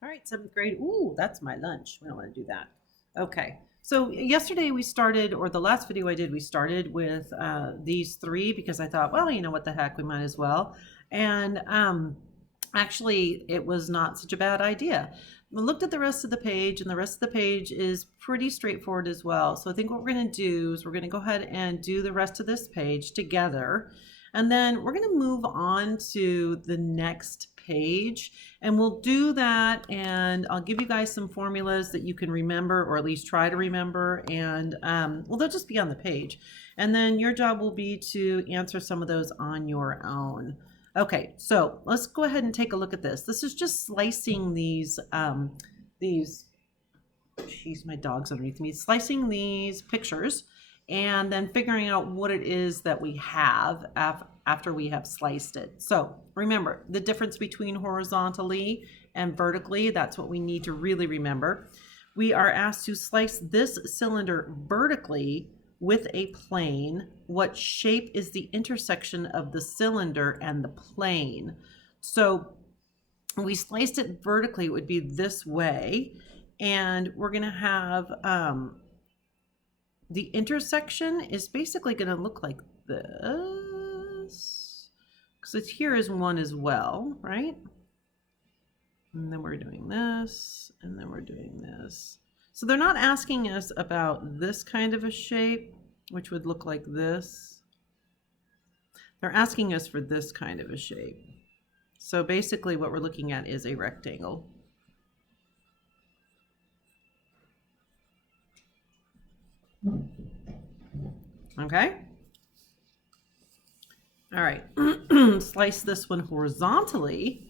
All right, seventh grade. Ooh, that's my lunch. We don't want to do that. Okay. So yesterday we started, or the last video I did, we started with these three because I thought, well, you know what the heck, we might as well. And actually, it was not such a bad idea. I looked at the rest of the page, and the rest of the page is pretty straightforward as well. So I think what we're going to do is we're going to go ahead and do the rest of this page together. And then we're going to move on to the next page. And we'll do that, and I'll give you guys some formulas that you can remember, or at least try to remember. And well, they'll just be on the page. And then your job will be to answer some of those on your own. Okay, so let's go ahead and take a look at this. This is just slicing these, geez, my dog's underneath me, slicing these pictures and then figuring out what it is that we have after we have sliced it. So remember the difference between horizontally and vertically. That's what we need to really remember. We are asked to slice this cylinder vertically with a plane. What shape is the intersection of the cylinder and the plane? So we sliced it vertically, it would be this way. And we're going to have the intersection is basically going to look like this, because here is one as well, right? And then we're doing this, and then we're doing this. So they're not asking us about this kind of a shape, which would look like this. They're asking us for this kind of a shape. So basically what we're looking at is a rectangle. Okay. All right. Slice this one horizontally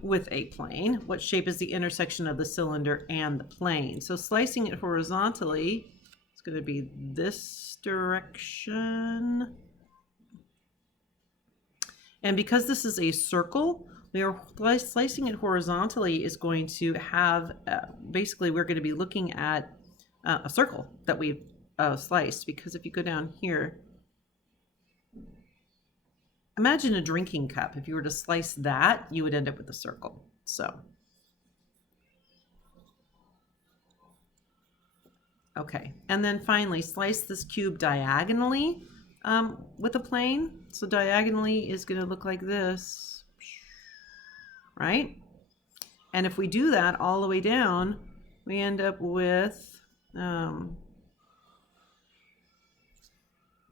with a plane. What shape is the intersection of the cylinder and the plane? So slicing it horizontally, it's going to be this direction. And because this is a circle, we are slicing it horizontally is going to have, basically we're going to be looking at a circle that we've sliced, because if you go down here, imagine a drinking cup. If you were to slice that, you would end up with a circle. So, okay. And then finally, slice this cube diagonally with a plane. So diagonally is going to look like this, right? And if we do that all the way down, we end up with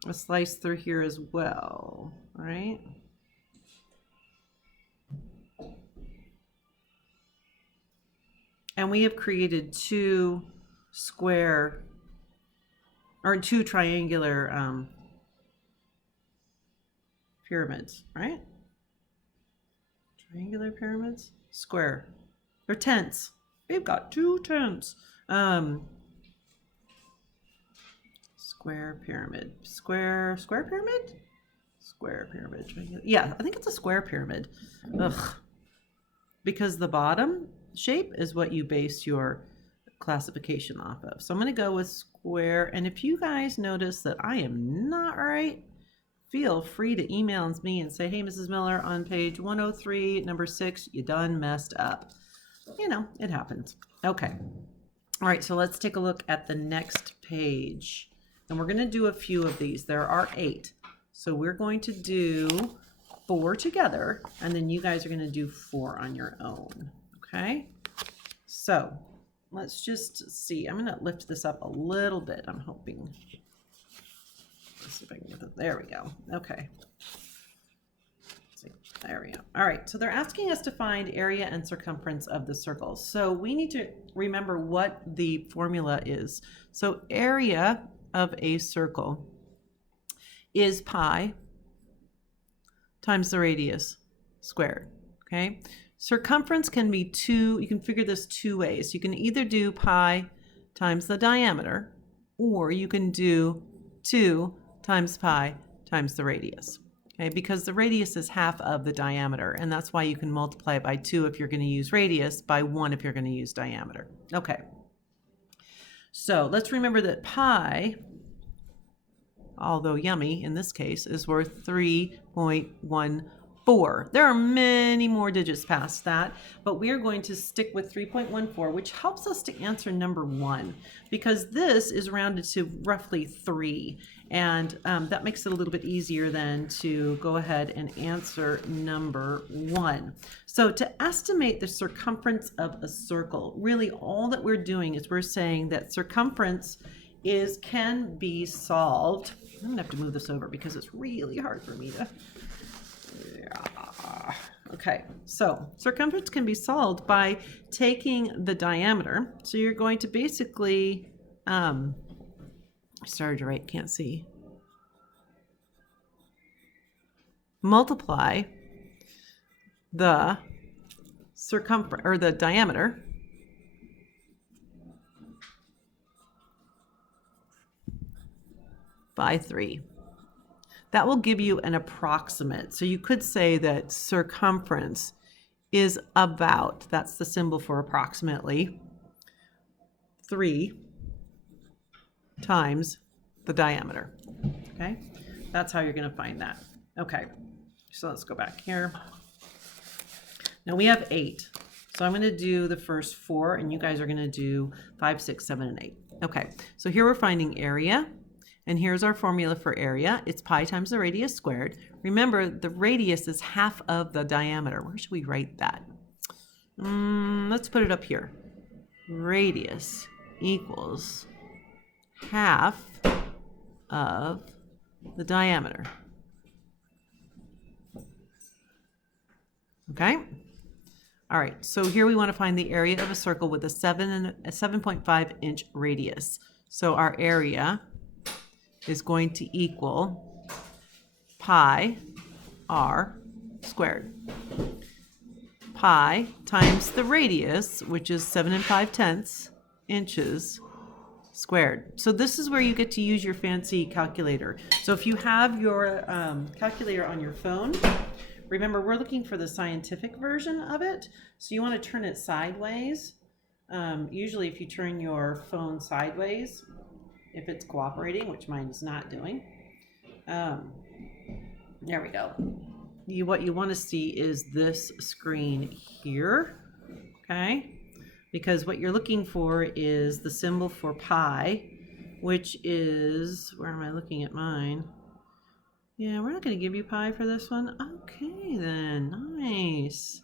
a slice through here as well, right? And we have created two triangular pyramids, right? Triangular pyramids? Square. They're tents. We've got two tents. Square pyramid. Square pyramid? Square pyramid. Yeah, I think it's a square pyramid. Ugh. Because the bottom shape is what you base your classification off of. So I'm going to go with square. And if you guys notice that I am not right, feel free to email me and say, hey, Mrs. Miller, on page 103, number 6, you done messed up. You know, it happens. Okay. All right, so let's take a look at the next page. And we're going to do a few of these. There are 8. So we're going to do 4 together, and then you guys are going to do 4 on your own. Okay? So let's just see. I'm going to lift this up a little bit. I'm hoping. Let's see if I can get it. There we go. Okay. There we go. All right, so they're asking us to find area and circumference of the circle. So we need to remember what the formula is. So area of a circle is pi times the radius squared, okay? Circumference can be you can figure this 2 ways. You can either do pi times the diameter, or you can do 2 times pi times the radius. Okay, because the radius is half of the diameter, and that's why you can multiply it by 2 if you're going to use radius, by 1 if you're going to use diameter. Okay, so let's remember that pi, although yummy in this case, is worth 3.14 4. There are many more digits past that, but we are going to stick with 3.14, which helps us to answer number 1, because this is rounded to roughly 3, and that makes it a little bit easier then to go ahead and answer number 1. So to estimate the circumference of a circle, really all that we're doing is we're saying that circumference can be solved. I'm gonna have to move this over because it's really hard for me to. Yeah. Okay, so circumference can be solved by taking the diameter. So you're going to basically, I started to write, can't see. Multiply the circumference or the diameter by 3. That will give you an approximate. So you could say that circumference is about, that's the symbol for approximately, 3 times the diameter. Okay, that's how you're going to find that. Okay, so let's go back here. Now we have 8. So I'm going to do the first 4, and you guys are going to do 5, 6, 7, and 8. Okay, so here we're finding area. And here's our formula for area. It's pi times the radius squared. Remember, the radius is half of the diameter. Where should we write that? Let's put it up here. Radius equals half of the diameter. Okay? All right, so here we want to find the area of a circle with a 7.5 inch radius. So our area is going to equal pi r squared. Pi times the radius, which is 7 5/10 inches squared. So this is where you get to use your fancy calculator. So if you have your calculator on your phone, remember we're looking for the scientific version of it. So you want to turn it sideways. Usually if you turn your phone sideways, if it's cooperating, which mine is not doing. There we go. What you want to see is this screen here, okay? Because what you're looking for is the symbol for pi, which is, where am I looking at mine? Yeah, we're not going to give you pi for this one. Okay then, nice.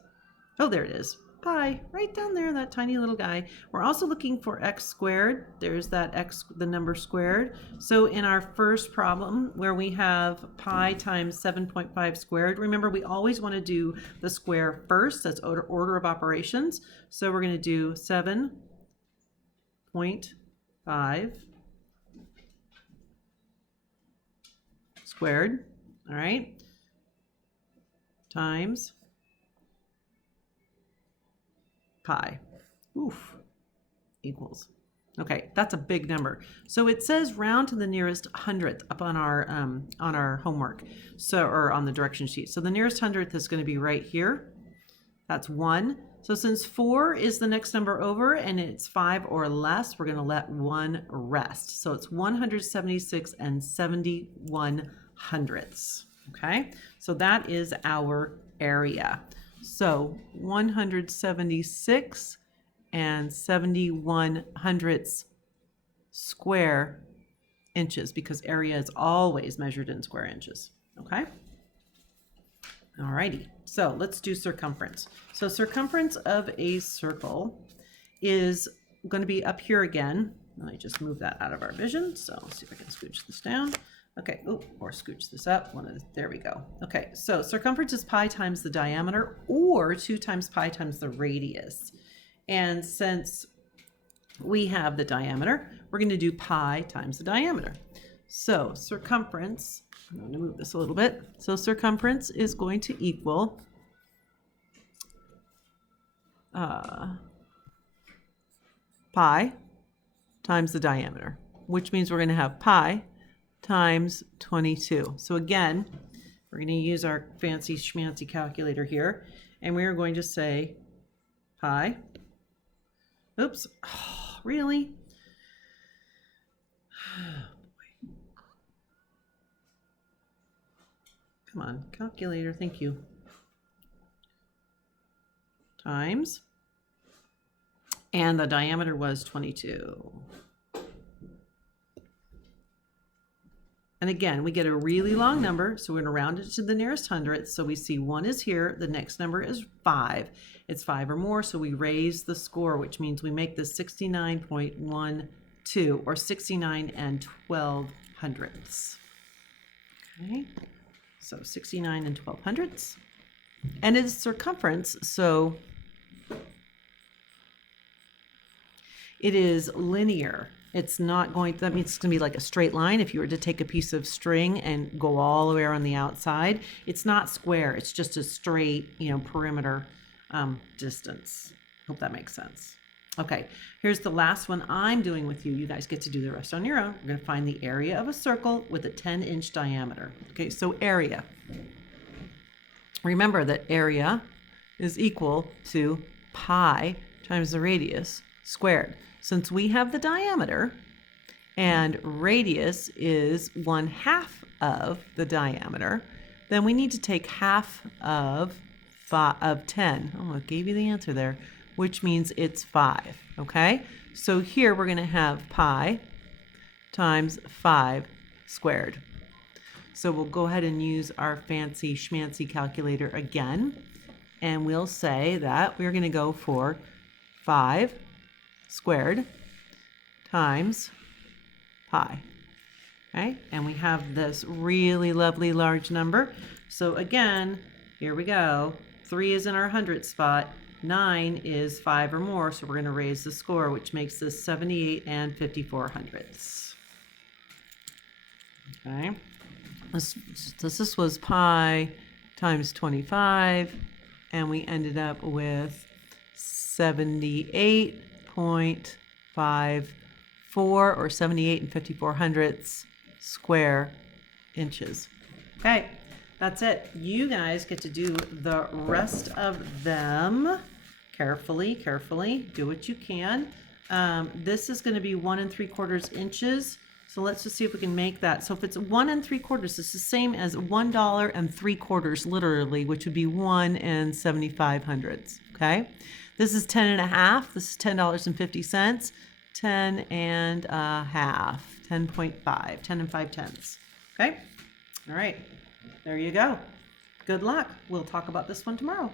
Oh, there it is. Pi, right down there, that tiny little guy. We're also looking for x squared. There's that x, the number squared. So in our first problem where we have pi times 7.5 squared, remember we always want to do the square first. That's order of operations. So we're going to do 7.5 squared, all right, times pi, equals. Okay, that's a big number. So it says round to the nearest hundredth up on our homework, so, or on the direction sheet. So the nearest hundredth is going to be right here. That's 1. So since 4 is the next number over and it's 5 or less, we're going to let 1 rest. So it's 176 and 71 hundredths. Okay, so that is our area. So 176 and 71 hundredths square inches, because area is always measured in square inches. Okay. Alrighty, so let's do circumference. So circumference of a circle is going to be up here again. Let me just move that out of our vision. So let's see if I can scooch this down. Okay, or scooch this up. There we go. Okay, so circumference is pi times the diameter, or 2 times pi times the radius. And since we have the diameter, we're going to do pi times the diameter. So circumference, I'm going to move this a little bit. So circumference is going to equal pi times the diameter, which means we're going to have pi times 22. So again, we're going to use our fancy schmancy calculator here, and we are going to say pi. Oops. Oh, really? Come on, calculator, thank you. times, and the diameter was 22. And again, we get a really long number, so we're going to round it to the nearest hundredth. So we see 1 is here, the next number is 5. It's 5 or more, so we raise the score, which means we make this 69.12, or 69 and 12 hundredths. Okay, so 69 and 12 hundredths. And it's circumference, so it is linear. It's not going to, that means it's going to be like a straight line. If you were to take a piece of string and go all the way around the outside, it's not square. It's just a straight, perimeter distance. Hope that makes sense. Okay, here's the last one I'm doing with you. You guys get to do the rest on your own. We're going to find the area of a circle with a 10-inch diameter. Okay, so area. Remember that area is equal to pi times the radius squared. Since we have the diameter and radius is 1/2 of the diameter, then we need to take half of 10. Oh, I gave you the answer there, which means it's 5, okay? So here we're going to have pi times 5 squared. So we'll go ahead and use our fancy schmancy calculator again, and we'll say that we're going to go for 5 squared times pi. Okay, and we have this really lovely large number. So again, here we go. 3 is in our hundredth spot. 9 is 5 or more, so we're going to raise the score, which makes this 78 and 54 hundredths. Okay, this was pi times 25, and we ended up with 78.54, or 78 and 54 hundredths square inches. Okay, that's it. You guys get to do the rest of them carefully. Do what you can. This is going to be 1 3/4 inches. So let's just see if we can make that. So if it's 1 3/4, it's the same as $1 3/4, literally, which would be 1 75 hundredths. Okay. This is 10 1/2. This is $10.50. 10 1/2. 10.5. 10 5/10. Okay. All right. There you go. Good luck. We'll talk about this one tomorrow.